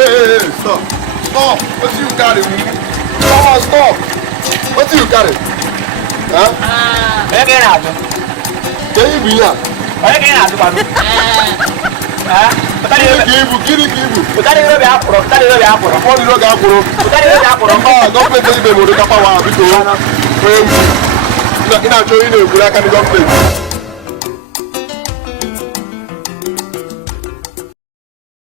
Hey, stop. Stop. What you carry? Come on, stop. What you carry? Huh? Where can I do? Can you be here? Where can I do? Kiri. Utari robe apuro. Before you look at Utari robe apuro. don't play the game with the Kappa. Because in a show, you know, I can't go play.